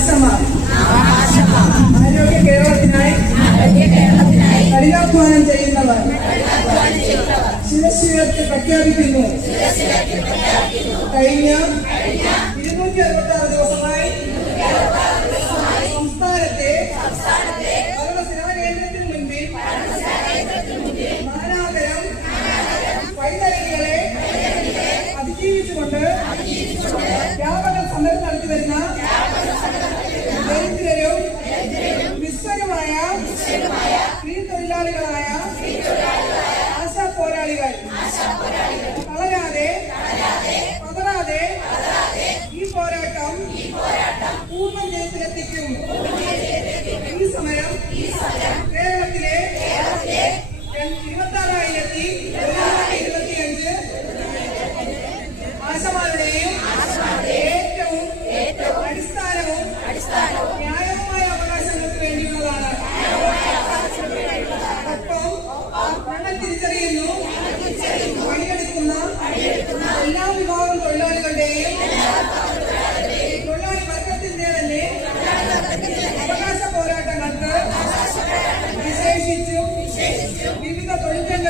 ആശമാർ ആരോഗ്യ കേരളത്തിനായി കഠിനാധ്വാനം ചെയ്യുന്നവർ. ശിരശിവർക്ക് പ്രഖ്യാപിക്കുന്നു. കഴിഞ്ഞ ഇരുന്നൂറ്റി അറുപത്തി ആറ് ദിവസമായി സംസ്ഥാനത്തെ ഭരണ സേവാ കേന്ദ്രത്തിന് മുൻപിൽ നാനാതരം വൈതരണികളെ അതിജീവിച്ചുകൊണ്ട് വ്യാപക സമരം നടത്തി വരുന്ന ദരിദ്രരും നിസ്വരമായ സ്ത്രീ തൊഴിലാളികളായ ആശാ പോരാളികൾ. തളരാതെ പതറാതെ ഈ പോരാട്ടം പൂർണ ജയത്തിലെത്തിക്കും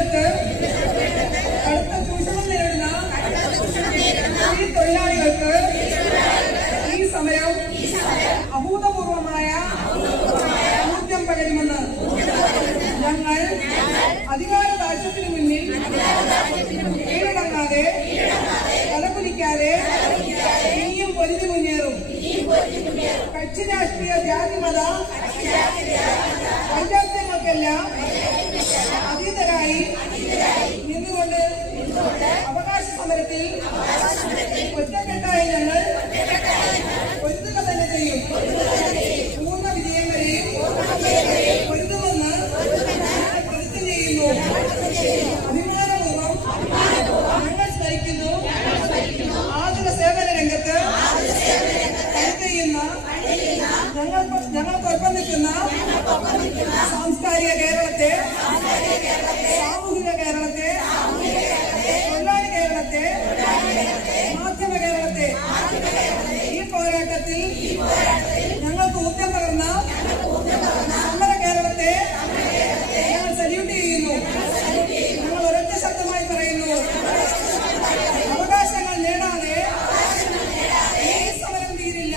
രംഗത്ത് കടുത്ത ചൂഷണം നേരിടുന്ന ഈ തൊഴിലാളികൾക്ക് ഈ സമരം അഭൂതപൂർവമായ ഊർജം പകരുമെന്ന് ഞങ്ങൾ അധികാര രാജ്യത്തിന് മുന്നിൽ കീഴടങ്ങാതെ തലകുലിക്കാതെ ഇനിയും പൊരുതി മുന്നേറും. കക്ഷി രാഷ്ട്രീയ ജാതിമത വൈരാഗ്യങ്ങൾക്കെല്ലാം അതീതരായി നിന്നുകൊണ്ട് അവകാശ സമരത്തിൽ ഒറ്റക്കെട്ടായി ഞങ്ങൾ ഞങ്ങൾക്ക് ഞങ്ങൾക്കൊപ്പം നിൽക്കുന്ന സാംസ്കാരിക കേരളത്തെ സാമൂഹിക കേരളത്തെ തൊഴിലാളി കേരളത്തെ മാധ്യമ കേരളത്തെ. ഈ പോരാട്ടത്തിൽ ഞങ്ങൾക്ക് ഊർജം പകർന്ന സമര കേരളത്തെ ഞങ്ങൾ സല്യൂട്ട് ചെയ്യുന്നു. ഞങ്ങൾ ഒരൊറ്റ ശബ്ദമായി പറയുന്നു. അവകാശങ്ങൾ നേടാതെ ഈ സമരം തീരില്ല.